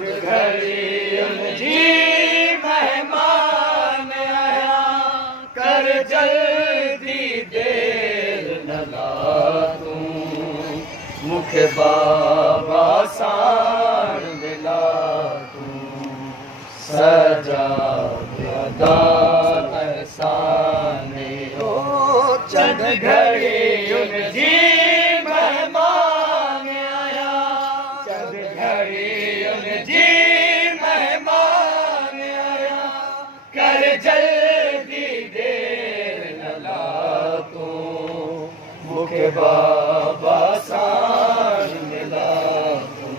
घड़ी जी मेहमान आया कर जल्दी देर न ला तू मुखे बाबा साण मिला तू सजा अदा अहसाने हो चंद घड़ी जी मेहमान आया चंद घड़ी जी मेहमान आया कर जल्दी देर न ला तू मुखे बाबा साण मिला तू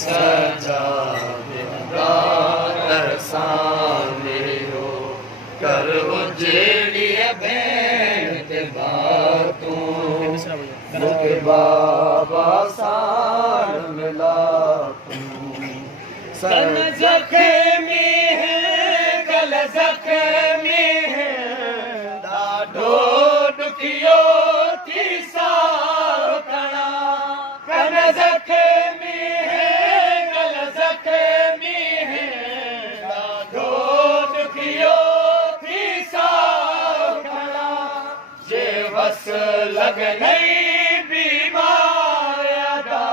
सजा साने हो कर उजेड़ी भेण ते बातूं मुखे बाबा साण मिला तूं सन ज़ख़्मी है गल ज़ख़्मी है ॾाढो ॾुखियो थी साह खणा कन ज़ख़्मी है गल ज़ख़्मी है ॾाढो ॾुखियो थी साह खणा जे बस लॻनई बीमार अदा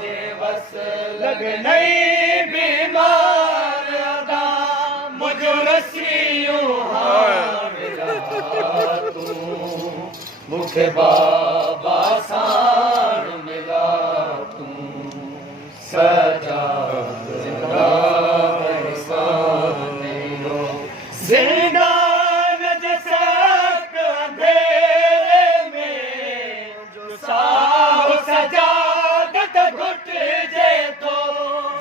जे बस लॻनई बीमार अदा मुझो रसियूं तूं मुखे बाबा साण मिला तूं सजा ज़िंदान जसक अंधेरे में जो साह सजादत घुटजे तो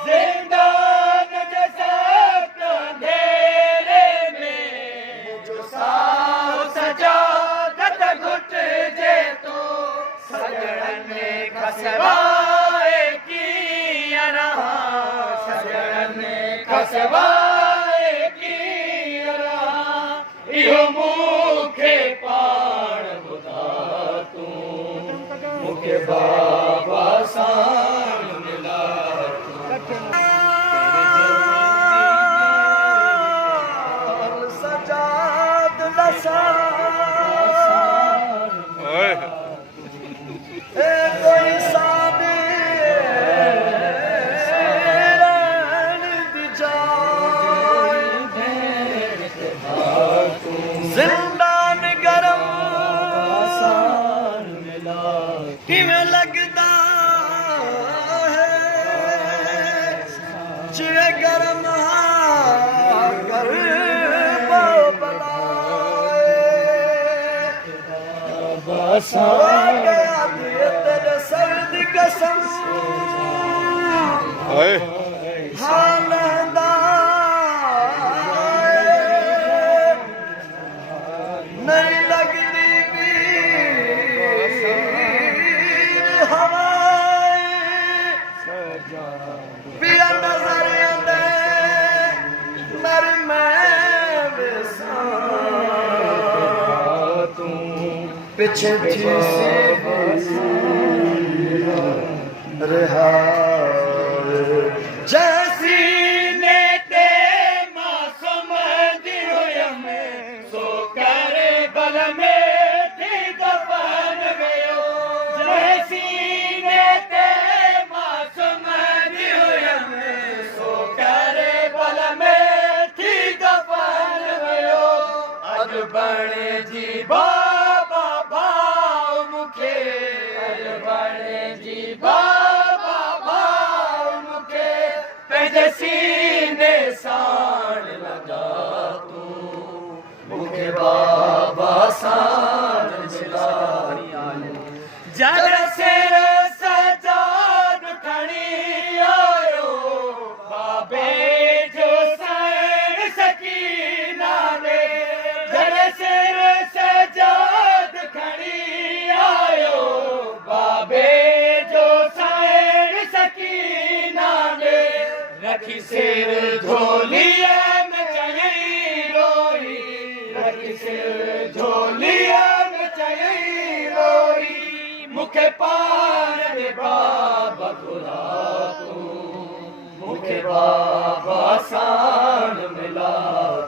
ज़िंदान जसक अंधेरे में जो साह सजादत घुटजे तो सजण में खसवाए कीअं रहां सजण में खसवाए कीअं रहां इहो मूंखे पाण ॿुधा तूं मूंखे बाबा साण मिला सजाद कोई साबे जिंदान गरम किवें लगदा है जे गरम कर तेरे सर्द कसम हालंदा नहीं लगती हवाएं पिया नजर आंदे मर मैं तू पिछे रहा जैसी नेते मासूम दियो में सो करे बल में थी दफन गयो जैसी नेते मासूम दियो में सो करे बल में थी दफन गयो अज बणे जी बाबा भाव मुखे अज बणे जी बाबा भाव मुखे पंहिंजे सीने साण लगा तूं मुखे बाबा साण मिला जग सिर सजाद खणी आयो बाबे जो साण सकीना ने जग सिर सजाद खणी आयो बाबे जो साण सकीना ने रखी सिर झोलिया में चई रोई रखी सिर झोलिया में चई रोई मुखे पार में बाबा घुरा तूं मूंखे बाबा साण मिला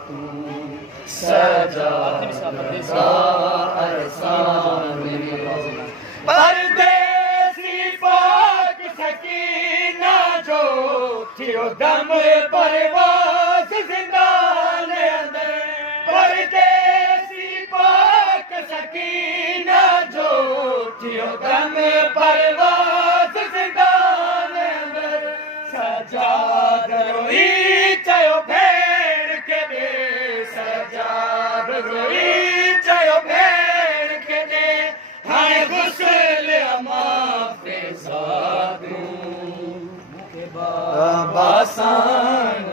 तूं सजा परदेसी पाक सकीना जो थियो दम परवाज़ ज़िंदान अंदर परदेसी पाक सकीना जो थियो दम परवाज़ ज़िंदान अंदर सजाद रोई चयो भेण खे ॾे सजाद रोई चयो भेण खे ॾे हाणे गुस्ल अमां फ़िज़ा दूं बाबा साण